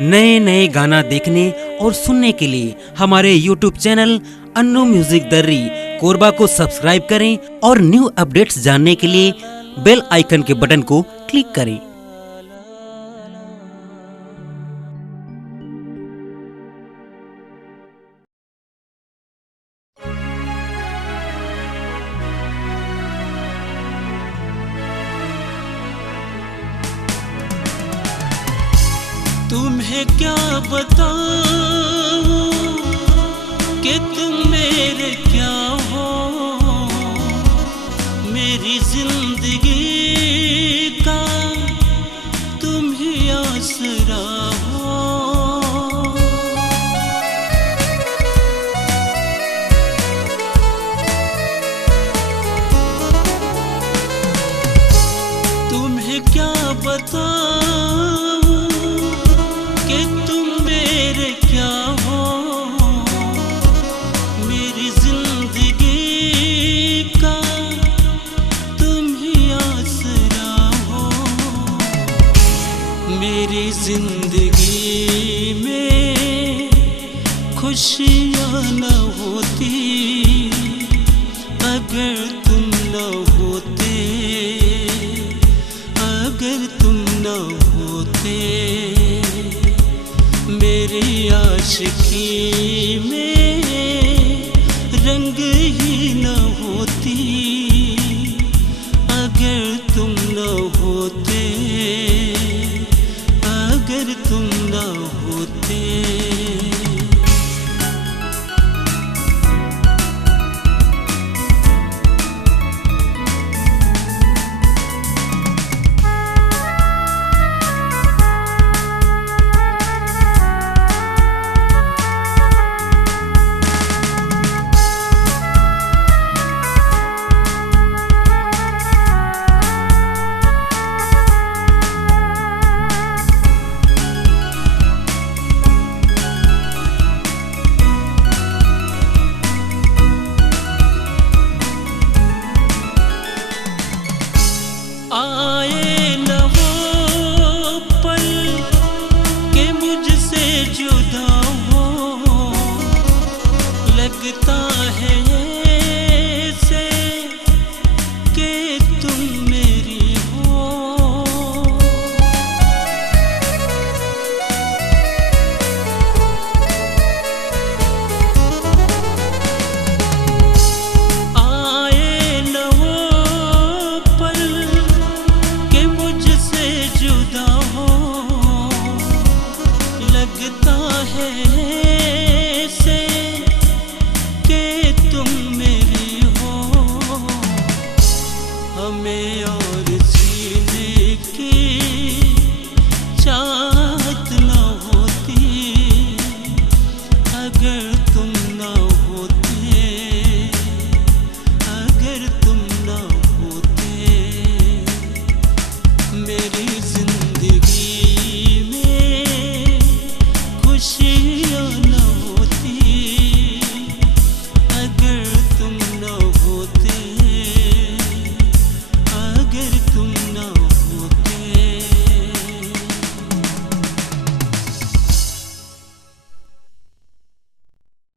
नए नए गाना देखने और सुनने के लिए हमारे YouTube चैनल अन्नू म्यूजिक दर्री कोरबा को सब्सक्राइब करें और न्यू अपडेट्स जानने के लिए बेल आइकन के बटन को क्लिक करें। तुम्हें क्या बताऊं कि तुम मेरे क्या हो, मेरी जिंदगी का तुम ही आसरा हो। तुम्हें क्या बताऊं कि तुम मेरे क्या हो, मेरी जिंदगी का तुम ही आसरा हो। मेरी जिंदगी में खुशियाँ न होती अगर तुम न होते, अगर तुम न होते। मेरी आशिकी में रंग ही न होती अगर तुम न होते, अगर तुम न होते। आए न वो पल के मुझसे जुदा हो, लगता है ऐसे कि तुम मेरी हो। आए न वो पल मुझसे जुदा हो, लगता है ऐसे कि तुम मेरी हो। हमें और सीने